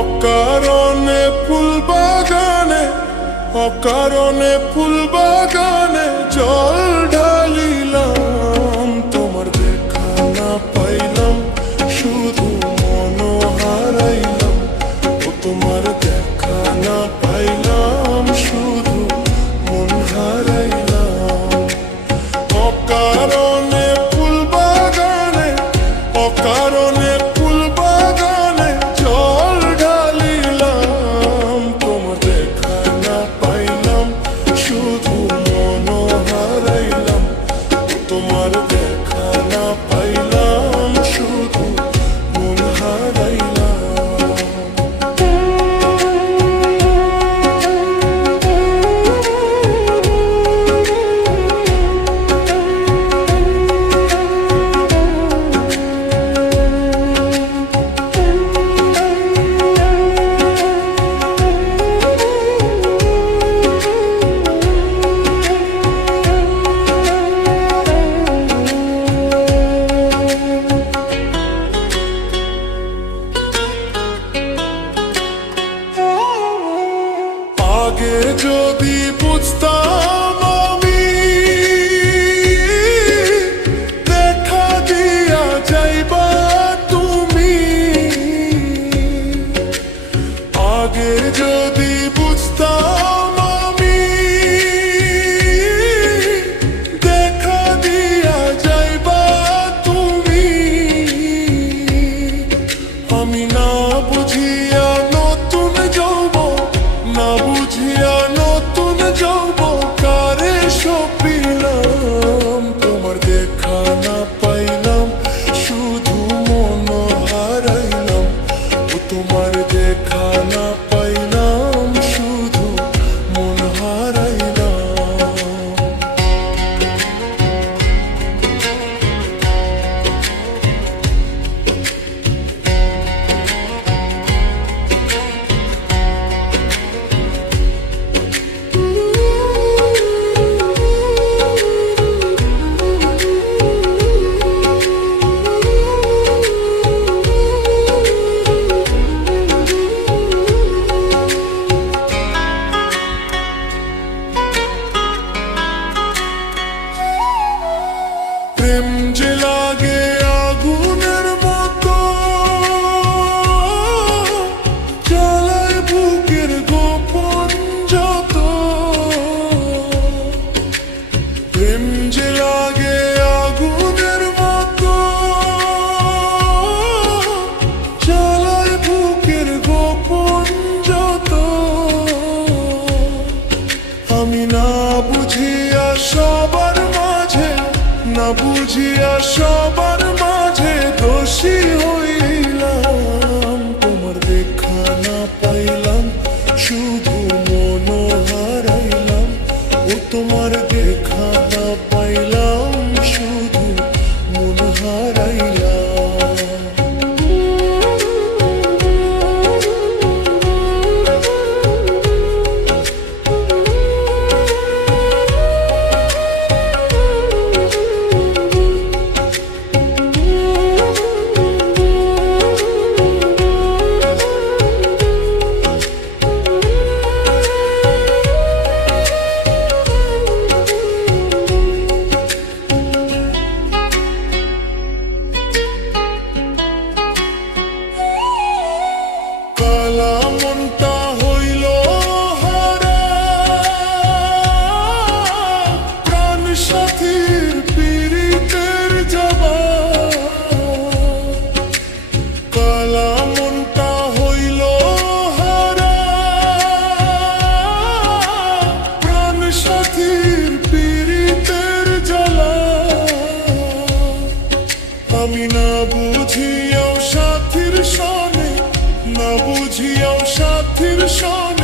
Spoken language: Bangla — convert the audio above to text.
অকারণে ফুল বাগানে জল ঢালিলাম, তোমার দেখা না পাইলাম, শুধু মন হারাইলাম। ও তোমার দেখা না পাইলাম, শুধু মন হারাইলাম। অকারণে ফুল বাগানে জল ঢালিলাম, তোমার দেখা না পাইলাম, শুধু মন হারাইলাম। তোমার দেখা না পাইলাম, শুধু মন হারাইলাম। আগে যদি বুঝতাম আমি, দেখা দিয়া যাইবা তুমি। আগে যদি বুঝতাম আমি, দেখা দিয়া যাইবা তুমি। আমি না বুঝিয়া নতুন কারে সপিলাম, তোমার দেখা না পাইলাম, শুধু মন হারাইলাম। ও তোমার দেখা না পাইলাম, শুধু মন হারাইলাম। প্রেম যে লাগে আগুনের মতো, জ্বালায় বুকের গোপন যত। প্রেম যে লাগে আগুনের মতো, জ্বালায় বুকের গোপন যত। আমি না বুঝিয়া সবার মাঝে দোষী হইলাম। তোমার দেখা না পাইলাম, শুধু মন হারাইলাম। ও তোমার দেখা না পাইলাম, শুধু মন হারাইলাম। মনটা হইল হারা, প্রাণ সাথীর পীড়িতের যাবা। কালা মনটা হইল হারা, প্রাণ সাথীর পীড়িতের জ্বালা। আমি না বুঝিয়াও সাথীর সনে, না বুঝিয়াও সাথীর সনে